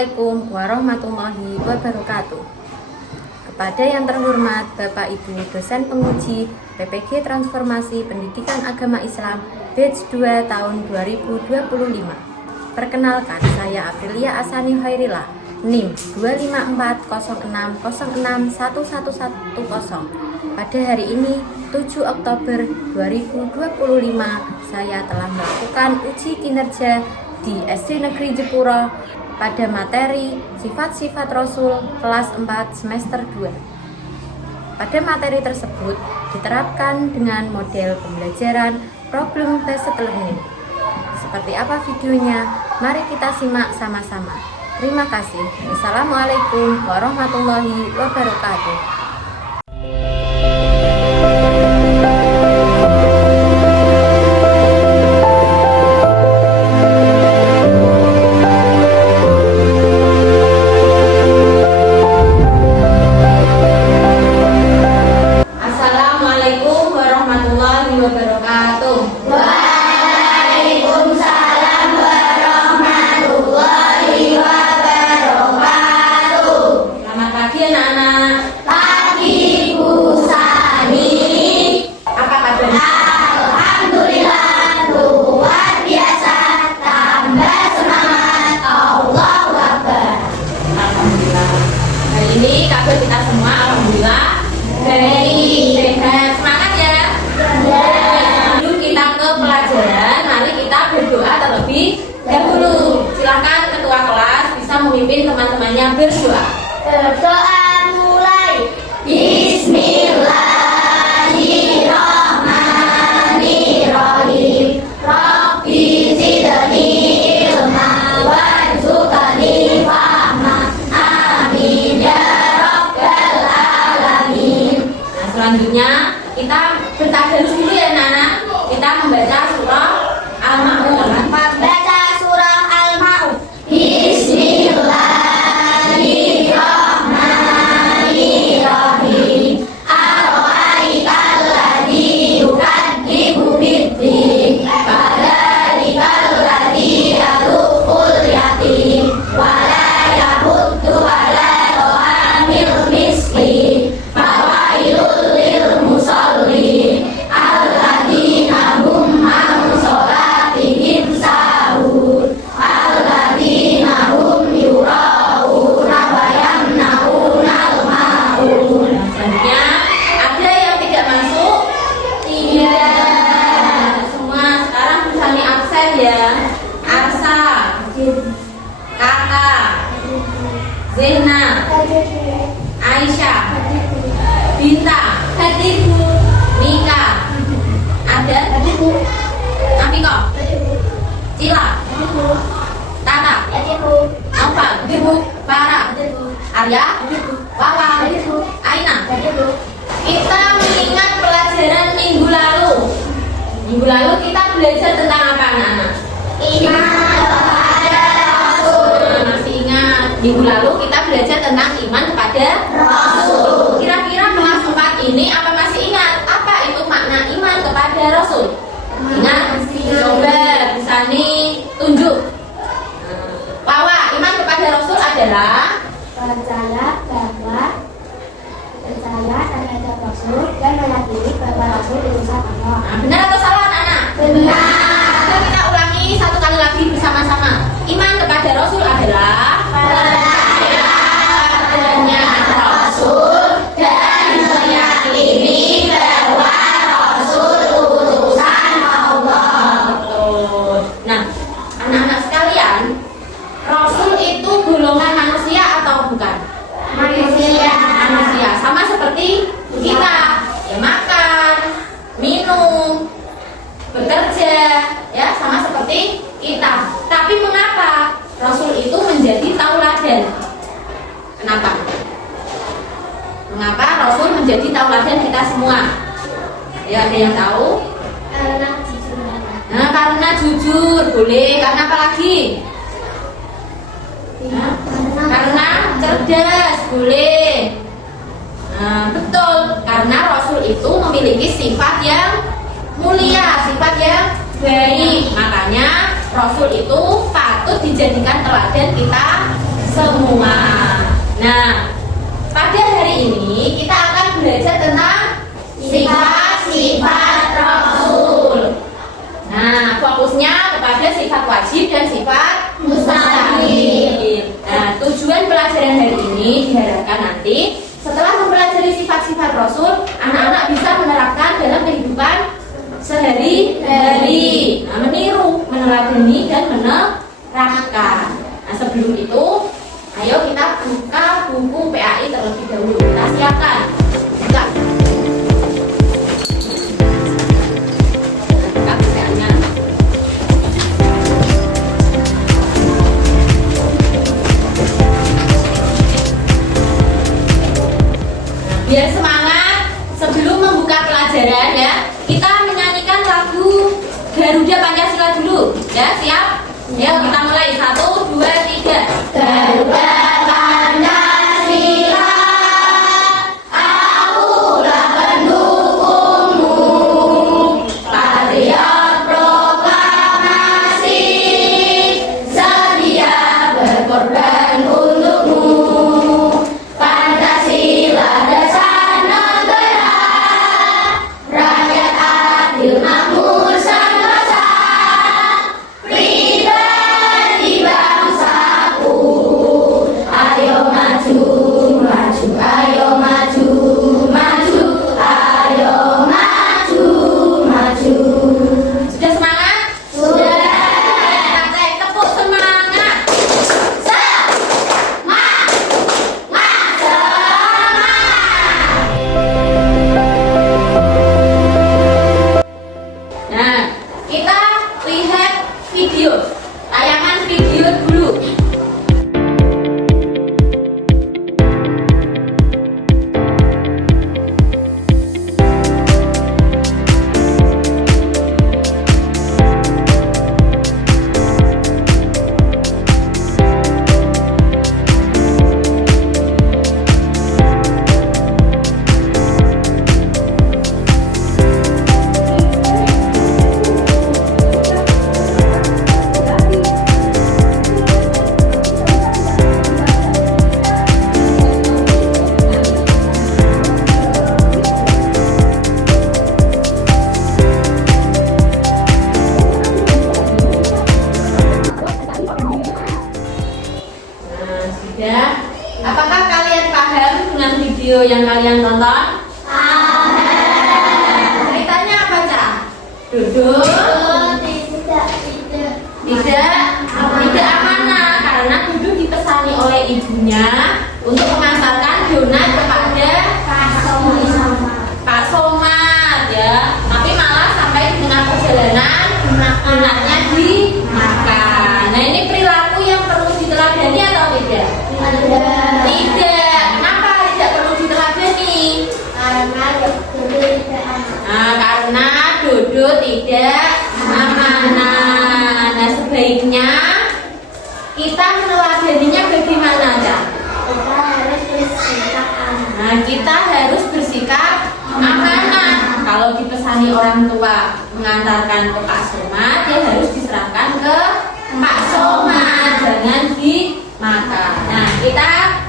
Assalamualaikum warahmatullahi wabarakatuh. Kepada yang terhormat Bapak Ibu dosen penguji PPG Transformasi Pendidikan Agama Islam Batch 2 tahun 2025. Perkenalkan, saya Aprilia Asani Khairilah, NIM 25406061110. Pada hari ini 7 Oktober 2025, saya telah melakukan uji kinerja di SD Negeri Jepura pada materi Sifat-Sifat Rasul kelas 4 semester 2. Pada materi tersebut diterapkan dengan model pembelajaran problem based learning. Seperti apa videonya? Mari kita simak sama-sama. Terima kasih. Wassalamualaikum warahmatullahi wabarakatuh. Waalaikumsalam warahmatullahi wabarakatuh. Selamat pagi anak-anak. Pagi Bu Sani. Apa kabarnya? Alhamdulillah luar biasa. Tambah semangat. Allahu Akbar. Alhamdulillah. Hari ini kabar kita semua alhamdulillah baik, sehat, semangat ya. Sebelum kita ke pelajaran, mari kita berdoa terlebih dahulu. Silakan ketua kelas bisa memimpin teman-temannya berdoa. Berdoa mulai. Bismillahirrahmanirrahim. Rabbi zidni ilma warzuqni fahma. Amin ya rabbal alamin. Nah, selanjutnya kita bertadarus dulu ya anak-anak. Kita membaca surah Al-Ma'un. Baca surah Al-Ma'un. Bismillahirrahmanirrahim. Ar-ra'aital ladzi yukadzibu bid-din, fadzalikal ladzi yad'ul yatim wa la yahuddu 'ala ta'amil miskin. Fawailul lil musallin alladzina hum 'an sholatihim sahun alladzina hum yura'una wa yamna'unal ma'un. Selanjutnya ada yang tidak masuk? Tidak. Semua sekarang misalnya absen ya. Arsa, Kakak, Zena, Aisyah, Binta, Mika, ada? Amiko, Cila, Tata, Alfa, Farah, Arya, Wawa, Aina. Kita mengingat pelajaran minggu lalu. Minggu lalu kita belajar tentang apa anak-anak? Iman kepada Rasul. Masih ingat? Minggu lalu kita belajar tentang iman kepada Rasul. Kira-kira kelas 4 ini apa masih ingat? Apa itu makna iman kepada Rasul? Ingat? Coba bisa nih tunjuk. Wawa, iman kepada Rasul adalah Percaya terhadap Rasul dan meyakini bahwa Rasul diutus Allah. Nah, benar atau salah anak-anak? Benar. Coba kita ulangi satu kali lagi bersama-sama. Iman kepada Rasul adalah Percaya adanya Rasul dan meyakini bahwa Rasul utusan Allah. Betul. Nah, anak-anak sekalian, Rasul itu golongan manusia atau bukan? Manusia. Manusia, sama seperti kita, ya makan, minum, bekerja, ya sama seperti kita. Tapi mengapa Rasul itu menjadi tauladan? Kenapa? Mengapa Rasul menjadi tauladan kita semua? Ya, ada yang tahu? Nah, karena jujur, boleh. Karena apa lagi? Karena cerdas, boleh. Nah, betul. Karena Rasul itu memiliki sifat yang mulia, sifat yang baik. Makanya Rasul itu patut dijadikan teladan kita semua. Nah, pada hari ini kita akan belajar tentang sifat-sifat Rasul. Nah, fokusnya kepada sifat wajib dan sifat mustahil. Nah, tujuan pelajaran hari ini diharapkan nanti setelah mempelajari sifat-sifat Rasul, anak-anak bisa menerapkan dalam kehidupan sehari-hari. Nah, meniru, meneladani dan menerapkan. Nah, sebelum itu, ayo kita buka buku PAI terlebih dahulu. Kita siapkan. Buka. Buka PAI-nya. Biar semangat, sebelum membuka pelajaran ya, kita menyanyikan lagu Garuda Pancasila dulu. Ya, siap? Ya, kita mulai. 1, 2, 3. Garuda Pancasila, akulah pendukungmu, patriot proklamasi, sedia berkorban untukmu. Pancasila dasar negara, rakyat adil makmur sentosa, pribadi bangsaku. Ayo maju, maju, ayo maju, maju, ayo maju, maju. Sudah semangat? Sudah. Kita tepuk semangat. Nah, kita lihat video, tayangan video dulu. Nah, sudah. Apakah kalian paham dengan video yang kalian tonton? Ceritanya apa, Cak? Duduk. Tidak amanah karena Duduk dipesani oleh ibunya untuk mengantarkan donat kepada Pak Somad ya. Tapi malah sampai di tengah perjalanan donatnya dimakan. Nah, ini perilaku yang perlu diteladani atau tidak? Tidak. Kenapa tidak perlu diteladani? Karena Duduk tidak amanah. Nah, sebaiknya kita meneladaninya bagaimana, Cak? Nah, kita harus bersikap amanah. Kalau dipesani orang tua mengantarkan ke Pak Somad, dia harus diserahkan ke Pak Somad, jangan dimakan. Nah, kita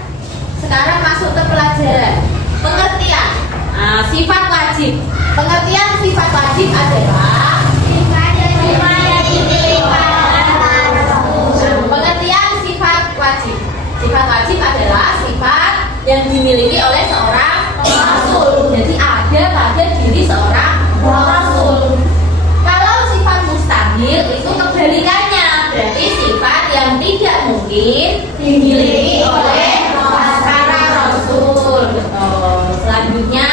sekarang masuk ke pelajaran pengertian. Nah, sifat wajib. Pengertian sifat wajib adalah pengertian sifat wajib. Sifat wajib adalah sifat yang dimiliki oleh seorang rasul. Jadi ada pada diri seorang rasul. Kalau sifat mustahil itu kebalikannya, berarti sifat yang tidak mungkin dimiliki oleh para rasul. Selanjutnya,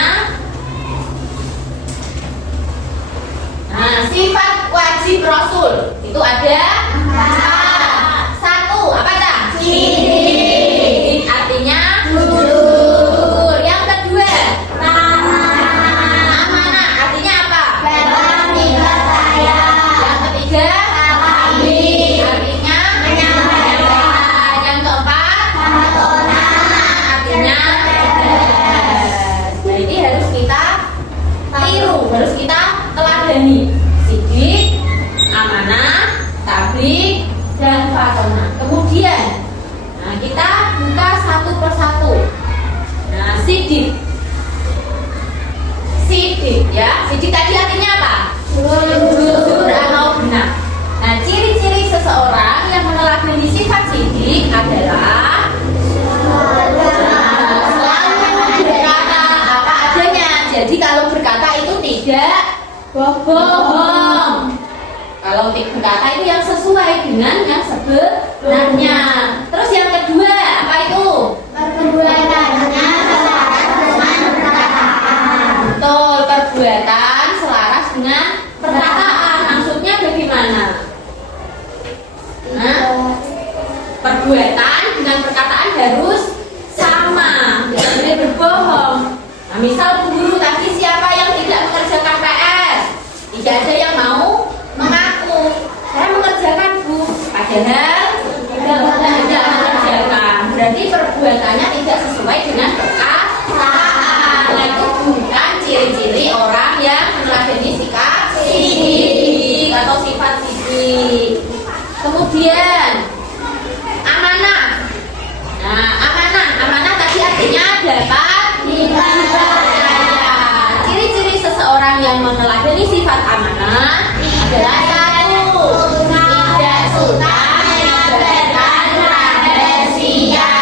nah, sifat wajib rasul itu ada 1. Apa, Cak? Sidik. Artinya jujur. Yang kedua, amanah. Artinya apa? Berbakti percaya. Yang ketiga, artinya menyampaikan. Yang keempat, artinya nah, ini harus kita tiru, harus kita teladani. Sidik, amanah, tabligh, dan fatonah. Kemudian Nah, kita buka satu persatu. Nah, sidik. Sidik ya. Sidik tadi artinya apa? Jujur atau benar. Nah, ciri-ciri seseorang yang meneladani sifat sidik adalah selalu berkata apa adanya. Jadi kalau berkata itu tidak bohong. Kalau berkata itu yang sesuai dengan yang sebenarnya. Terus yang kedua apa itu? Perbuatannya selaras dengan perkataan. Betul, perbuatan selaras dengan perkataan. Maksudnya bagaimana? Nah, perbuatan dengan perkataan harus sama, tidak boleh berbohong. Nah, misal Bu Guru tadi siapa yang tidak mengerjakan PR? Tidak ada yang mau mengaku saya mengerjakan Bu, padahal tidak mengerjakan. Berarti perbuatannya tidak sesuai dengan perkataan. Nah, itu bukan ciri-ciri orang yang meneladani sikap sidik atau sifat sidik. Kemudian amanah. Nah, amanah tadi artinya dapat dipercaya. Ciri-ciri seseorang yang meneladani sifat amanah adalah satu, tidak suka menyebarkan rahasia.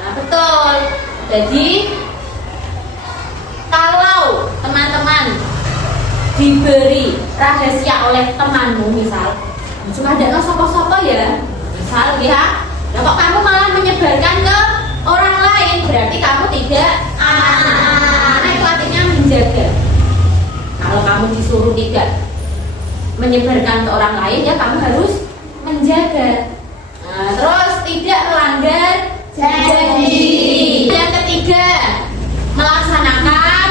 Nah, betul. Jadi kalau teman-teman diberi rahasia oleh temanmu, misal cuma ada sopo-sopo ya, misal ya, kok kamu malah menyebarkan ke orang lain, berarti kamu tidak amanah. Nah, itu artinya menjaga. Kalau kamu disuruh tidak menyebarkan ke orang lain, ya kamu harus menjaga. Nah, terus tidak melanggar janji. Yang ketiga, melaksanakan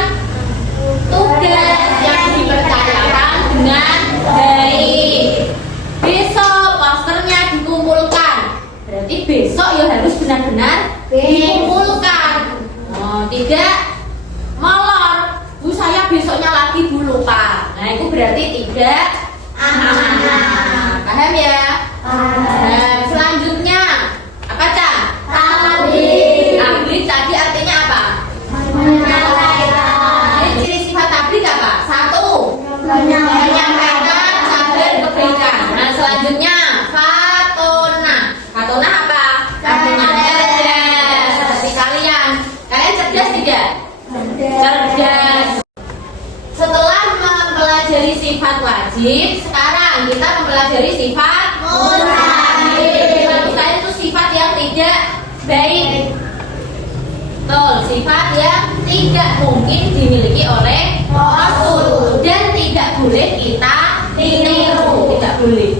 tugas yang dipercayakan dengan baik. Besok posternya dikumpulkan, berarti besok ya harus benar-benar dikumpulkan. Oh, tidak molor, Bu saya besoknya lagi Bu lupa. Nah, itu berarti tidak amanah. Paham ya? Nah, selanjutnya apa Cak? Tablik tadi artinya apa? Jadi ciri sifat tablik apa? Satu, menyampaikan kabar kebaikan. Nah, selanjutnya fatona. Fatona apa? Artinya cerdas. Seperti kalian cerdas tidak? Cerdas. Setelah mempelajari sifat wajib, sekarang kita mempelajari sifat mustahil. Sifat mustahil itu sifat yang tidak baik. Betul, sifat yang tidak mungkin dimiliki oleh Rasul dan tidak boleh kita tiru, tidak boleh.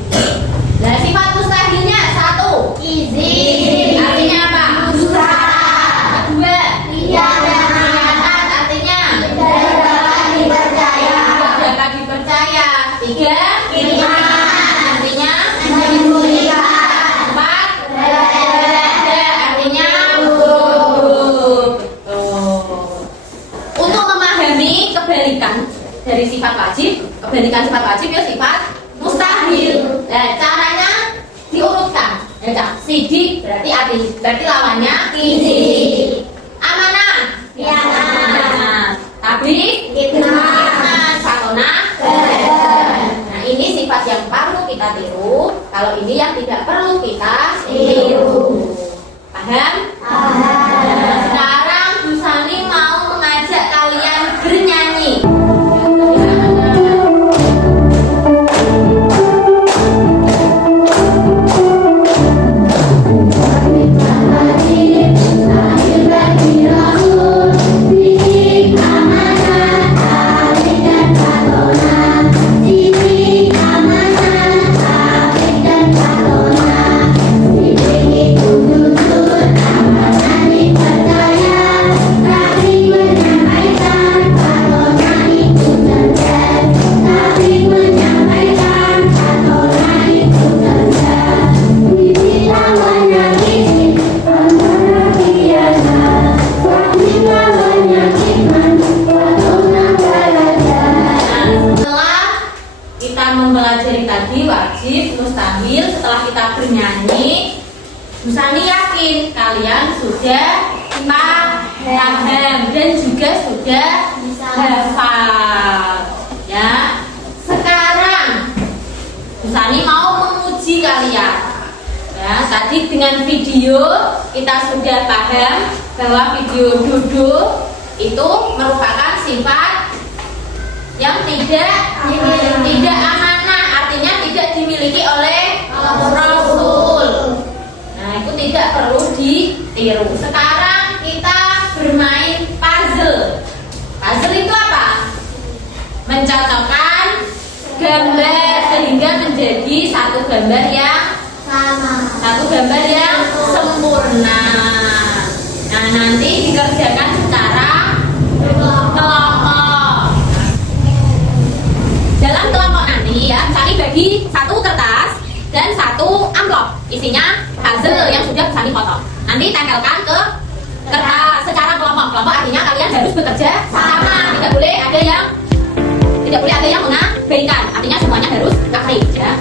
Nah, sifat mustahilnya satu, izin. Artinya apa? Usaha. Kedua, khianat. Artinya tidak dapat dipercaya. Tidak dapat dipercaya. Tiga, kiriman. Artinya menyembunyikan. Empat, berada. Artinya untuk memahami kebalikan dari sifat wajib, kebalikan sifat wajib ya sifat mustahil. Nah, caranya diurutkan. Ya, Cak. Sidik berarti lawannya izin. Amanah, khianat. Tablik, fitnah. Fatona. Nah, ini sifat yang perlu kita tiru. Kalau ini yang tidak perlu kita tiru. Paham? Nah, sekarang Bu Sani mau mengajak kalian bernyanyi. Mempelajari tadi wajib, mustahil, setelah kita bernyanyi, Bu Sani yakin kalian sudah paham dan juga sudah hafal. Ya. Sekarang Bu Sani mau menguji kalian. Ya, tadi dengan video kita sudah paham bahwa video duduk itu merupakan sifat yang tidak amanah, artinya tidak dimiliki oleh Rasul. Nah, itu tidak perlu ditiru. Sekarang kita bermain puzzle. Puzzle itu apa? Mencocokkan gambar sehingga menjadi satu gambar yang sempurna. Nah, nanti dikerjakan secara kelompok. Dalam kelompok nanti ya, Sani bagi satu kertas dan satu amplop isinya puzzle yang sudah Sani foto. Nanti tempelkan ke kertas secara kelompok. Kelompok artinya kalian harus bekerja sama. Tidak boleh ada yang mengabaikan. Artinya semuanya harus aktif ya.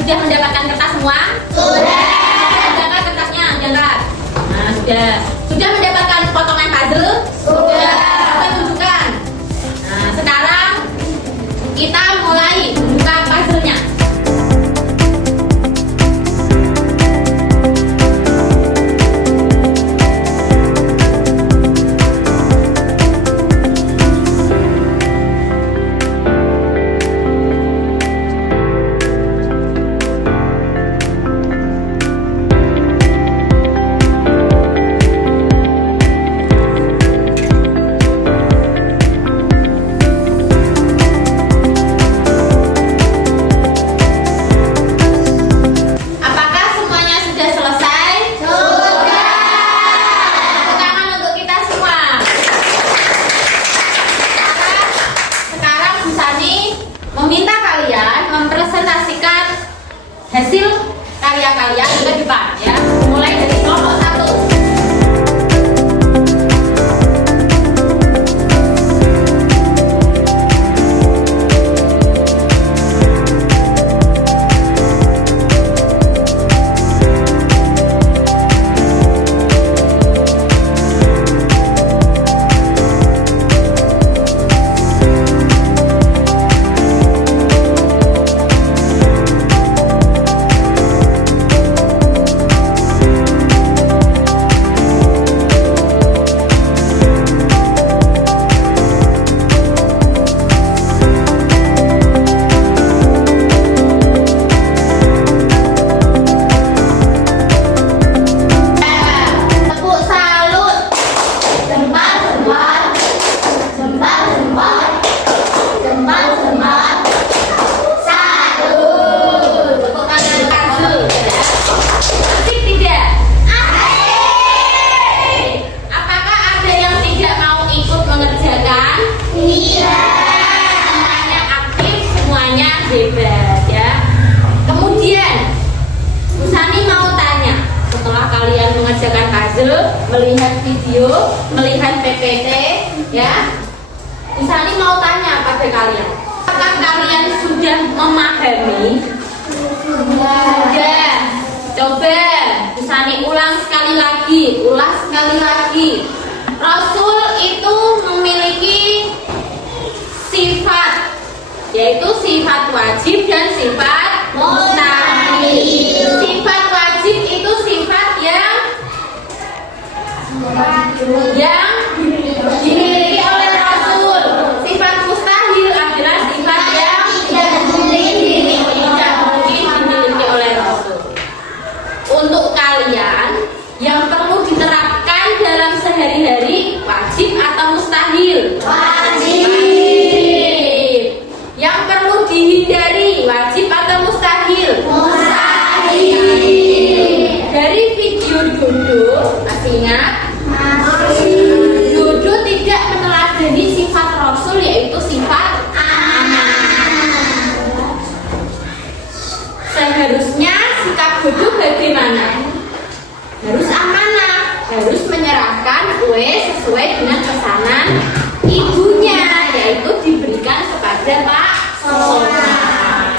Sudah mendapatkan kertas semua? Sudah. Angkat kertasnya, angkat. Nah, sudah mendapatkan potongan puzzle? Sudah. Kita tunjukkan. Nah, sekarang kita mulai membuka puzzle-nya. Hasil karya kalian ke depan ya. Mulai dari kelompok 1. Hebat ya. Kemudian Bu Sani mau tanya, setelah kalian mengerjakan puzzle, melihat video, melihat PPT ya, Bu Sani mau tanya pada kalian, apakah kalian sudah memahami? Sudah. Coba Bu Sani ulang sekali lagi. Rasul itu memiliki sifat, yaitu sifat wajib dan sifat mustahil. Sifat wajib itu sifat yang dimiliki oleh Rasul. Sifat mustahil adalah sifat yang tidak mungkin dimiliki oleh Rasul. Untuk kalian yang perlu diterapkan dalam sehari hari-hari wajib atau mustahil? Wajib. Yang perlu dihindari wajib atau mustahil? Mustahil. Dari video Dodo, masih ingat? Masih. Dodo tidak meneladani sifat Rasul, yaitu sifat amanah. Seharusnya sikap Dodo bagaimana? Harus amanah, harus menyerahkan kue sesuai dengan pesanan ibunya, yaitu diberikan kepada Pak Somad.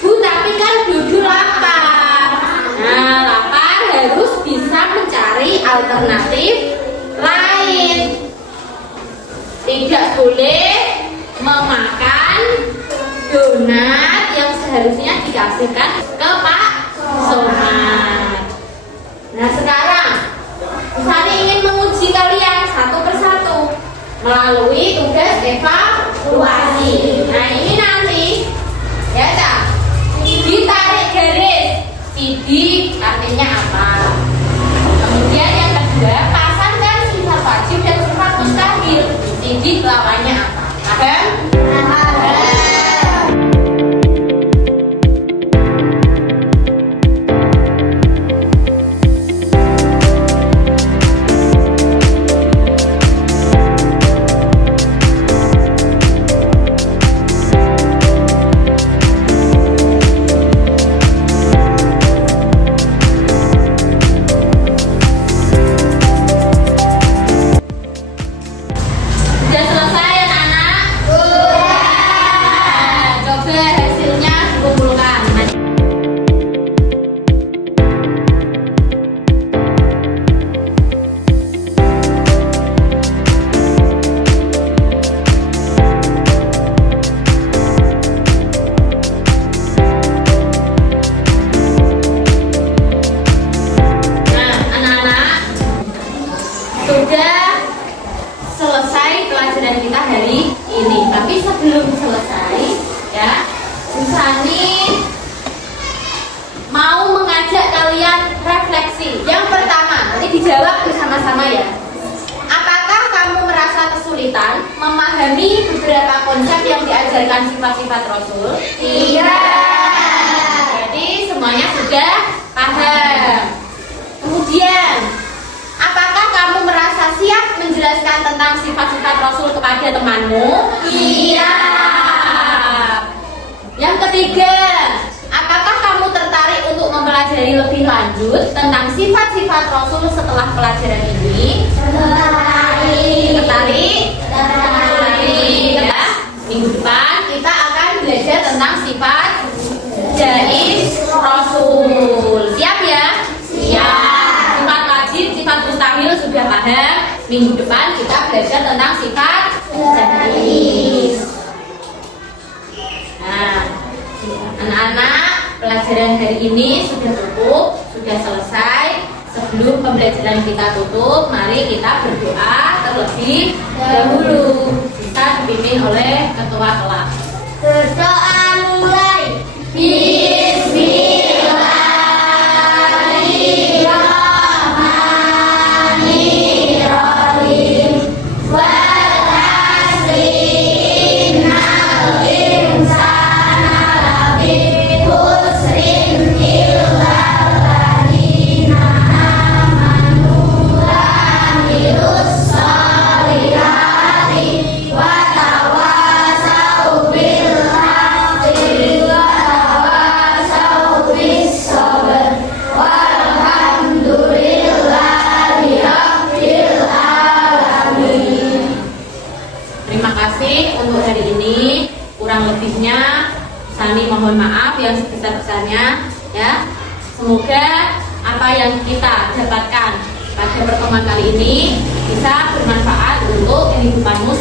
Bu, tapi kan Dodo lapar. Nah, lapar harus bisa mencari alternatif lain. Tidak boleh memakan donat yang seharusnya dikasihkan ke Pak Somad. Nah, sekarang Sari ingin menguji kalian satu persatu melalui tugas evaluasi. Nah, ini nanti ya tak ditarik garis sidik artinya apa. Kemudian yang kedua, pasangkan sifat wajib dan sifat mustahil. Sidik lawannya apa? Paham? Sudah selesai anak-anak? Nah, coba hasilnya dikumpulkan. Nah, anak-anak, sudah selesai pelajaran kita hari ini. Tapi sebelum selesai, ya, Susani mau mengajak kalian refleksi. Yang pertama, nanti dijawab bersama-sama ya. Apakah kamu merasa kesulitan memahami beberapa konsep yang diajarkan sifat-sifat Rasul? Iya. Jadi semuanya sudah paham. Kemudian, apakah kamu merasa siap menjelaskan tentang sifat-sifat Rasul kepada temanmu? Iya. Yang ketiga, apakah kamu tertarik untuk mempelajari lebih lanjut tentang sifat-sifat Rasul setelah pelajaran ini? Tertarik. Tertarik? Tertarik. Ya. Minggu depan kita akan belajar tentang sifat jais Rasul. Siap ya? Siap. Sifat wajib, sifat mustahil sudah paham. Minggu depan kita belajar tentang sifat jais. Nah, anak-anak, pelajaran hari ini sudah tutup, sudah selesai. Sebelum pembelajaran kita tutup, mari kita berdoa terlebih dahulu. Kita dipimpin oleh ketua kelas. Berdoa mulai. Bismillahirrahmanirrahim. Wal asri innal insana lafi khusrin illa alladziina amanu wa amilus sholihati wa tawasau bil haqqi wa tawasau bis sabr. Walhamdulillahi rabbil alamin. Terima kasih untuk hari ini. Kurang lebihnya Sani mohon maaf yang sebesar-besarnya ya. Semoga apa yang kita dapatkan pada pertemuan kali ini bisa bermanfaat untuk kehidupanmu